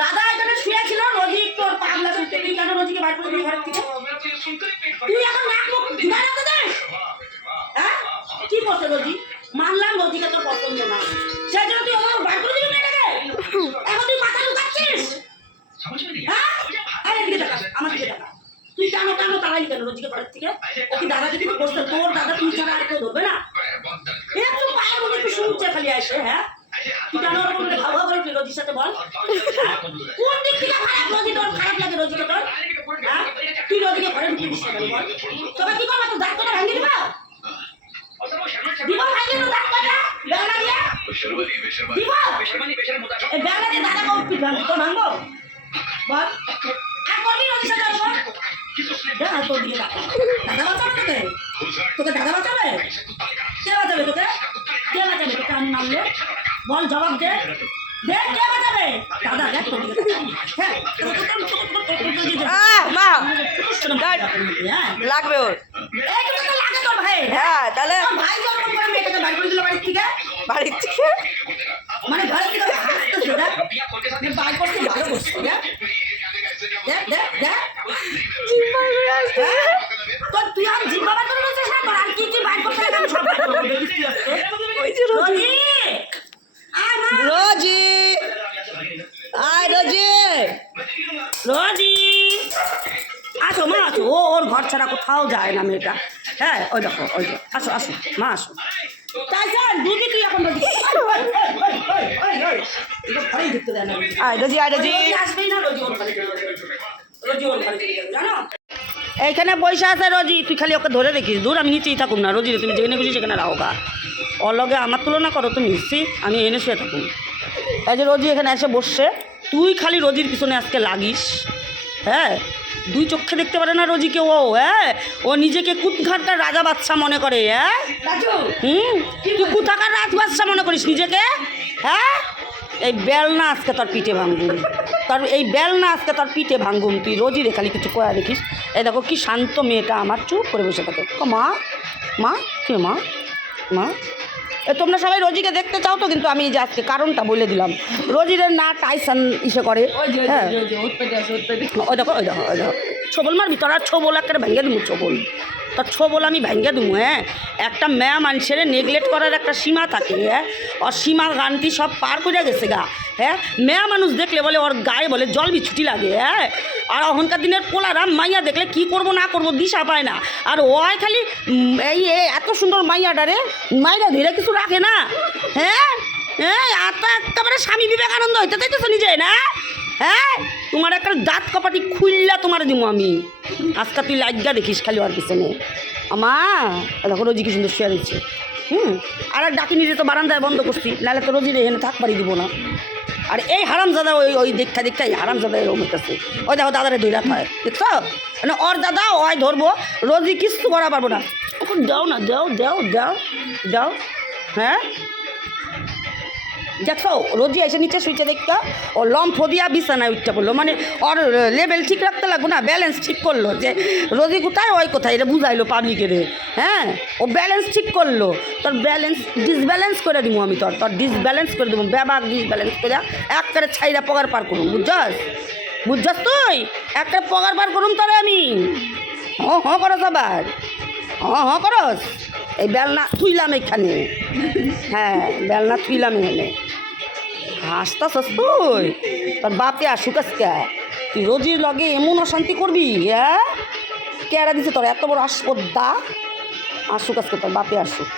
দাদা এখানে শুয়েছিল, রোজি তোর পাগলা শুনতে, তুই কেন রোজিকে বার করে দিলি ঘরের থেকে? তুই এখন নাক মুখ ধুয়ে রাখতে দেস? হ্যাঁ কি বলছে রোজি? মানলাম রোজিকে তোর পছন্দ না, সেই জন্য তুই আমার বার করে দিবি মেয়েটাকে? এখন তুই মাথা ঢুকাচ্ছিস? হ্যাঁ আরে এদিকে টাকা, আমার দিকে টাকা। তুই কেন কেন তাড়াই কেন রোজিকে ঘরের থেকে? ও কি দাদা যদি বসতো, তোর দাদা তুই ছাড়া আর কেউ ধরবে না? একটু পায়ের মধ্যে একটু শুনছে খালি আসে। হ্যাঁ তুই কেন ওরকম ভাবা করে রোজির সাথে বল? কোন দিক থেকে খারাপ রোজি তোর খারাপ লাগে রোজিকে তোর? হ্যাঁ তুই রোজিকে ঘরে ঢুকিয়ে দিস কেন বল? তবে কি করবো, তোর দাঁত কটা ভেঙে দিবা? দিব ভাঙে তোর দাঁত কটা বেলা দিয়ে দিব? এই বেলা দিয়ে দাদা কমপ্লিট ভাঙবো, তোর ভাঙবো বল? আর করবি রোজির সাথে বল? দেখ তোর দিকে দাদা বাঁচাবে তোকে? তোকে দাদা বাঁচাবে? কে বাঁচাবে তোকে? কে বাঁচাবে তোকে আমি মানলে? বল জবাব দে, দে কে বাঁচাবে? দাদা দেখ তোর দিকে হ্যাঁ লাগবে ওর। এইটুকু তো লাগে তোর ভাই। হ্যাঁ তাহলে ভাই যখন করে মেয়েটাকে বাইর করে দিল বাড়ির থেকে, বাড়ির থেকে মানে বাড়ির থেকে হাসতেছে দেখ, বাইর করতে ভালো করছে দেখ দেখ দেখ দেখ তোর তুই আর জিম্মা বার করে বলছিস না, তোর আর কি কি বাইর করতে লাগে আমি সব বাইর করবো, দেখিস তুই আজকে। ওই যে রোজি আয় মা, রোজি আয় রোজি রোজি আসো মা আসো, ও ওর ঘর ছাড়া কোথাও যায় না মেয়েটা। হ্যাঁ ওই দেখো ওই দেখো, আসো আসো মা আসো। তাই স্যার দুধি তুই এখন রোজি ঘরেই ঢুকতে দেয় না। আয় রোজি আয় রোজি আসবেই না রোজি ওর ঘরে, রোজি ওর ঘরে জানো এইখানে বসে আছে রোজি, তুই খালি ওকে ধরে দেখিস, দূর আমি নিচেই থাকুন না রোজি, তুমি যেখানে খুশি সেখানে রাখো গা, ওর লগে আমার তুলনা করো তুমি নিশ্চয়ই, আমি এনে শুয়ে থাকুন। এই যে রোজি এখানে এসে বসছে, তুই খালি রোজির পিছনে আজকে লাগিস। হ্যাঁ দুই চোখে দেখতে পারে না রোজিকে ও, হ্যাঁ ও নিজেকে কুৎঘাটকার রাজা বাদশা মনে করে। হ্যাঁ তুই কোথাকার রাজ বাদশা মনে করিস নিজেকে? হ্যাঁ এই বেলনা আজকে তোর পিঠে ভাঙ্গুম, তোর এই বেলনা আজকে তোর পিঠে ভাঙ্গুম। তুই রোজি রে খালি কিছু কয়া দেখিস। এই দেখো কি শান্ত মেয়েটা আমার, চুপ করে বসে থাকে। মা মা কে মা মা তোমরা সবাই রোজিকে দেখতে চাও তো, কিন্তু আমি যে আজকে কারণটা বলে দিলাম। রোজির না টাইসান ইসে করে, হ্যাঁ ওই দেখো ওই দেখো ওই দেখো ছবল মারবি তোর, আর ছবল একটা ভেঙে দেবো, ছবল তোর ছবল আমি ভেঙে দেবো। হ্যাঁ একটা মেয়া মানুষের নেগলেক্ট করার একটা সীমা থাকে, হ্যাঁ ওর সীমা গানটি সব পার করে গেছে গা। হ্যাঁ মেয়া মানুষ দেখলে বলে ওর গায়ে বলে জল বিছুটি লাগে। হ্যাঁ আর এখনকার দিনের পোলারা মাইয়া দেখলে কি করব না করব দিশা পায় না, আর ওই খালি এই এত সুন্দর মাইয়াটারে মাইয়া ধীরে কিছু রাখে না। হ্যাঁ হ্যাঁ এত একেবারে স্বামী বিবেকানন্দ হইতে চাইতেছো নিজে না? হ্যাঁ তোমার একটা দাঁত কপাটি খুললা তোমার দিব আমি আজকে, তুই লাইগা দেখিস খালি ওর পিছনে। আমা দেখো রোজি কি সুন্দর শুয়ে দিচ্ছে। আর এক ডাকি নিজে তো বারান্দায় বন্ধ করছি, নাহলে তো রোজির এখানে থাকবারই দিব না। আর এই হারামজাদা ওই ওই দেখা এই হারামজাদা এরকম হইতেছে। ওই দেখো দাদারে ধৈরা খায় দেখছো, মানে ওর দাদা ওই ধরবো, রোজি কিছু করা পারবো না। এখন দাও না, দাও দাও দাও দাও। হ্যাঁ দেখো রোজি এসে নিচে শুইতে দেখতো, ও লম্ফ দিয়া বিছানায় উঠতে পড়লো, মানে ওর লেভেল ঠিক রাখতে লাগবো না, ব্যালেন্স ঠিক করলো যে রোজি কোথায় ওই কোথায়, এটা বুঝাইলো পাবলিকেরে। হ্যাঁ ও ব্যালেন্স ঠিক করলো, তোর ব্যালেন্স ডিসব্যালেন্স করে দিব আমি, তোর তোর ডিসব্যালেন্স করে দেবো, ব্যাপার ডিসব্যালেন্স করে একবারে ছাইরা পগার পার করুন, বুঝছস বুঝছস তুই একটা পগার পার করুন তোরে আমি। করস আবার করস, এই বেলনা থুইলাম এখানে, হ্যাঁ বেলনা থুইলাম এখানে। হাসতাছস তুই, তোর বাপে আসুক আজকে, তুই রোজির লগে এমন অশান্তি করবি? হ্যাঁ কেরা দিছে তোর এত বড় আসপদ্দা? আসুক আজকে তোর বাপে আসুক।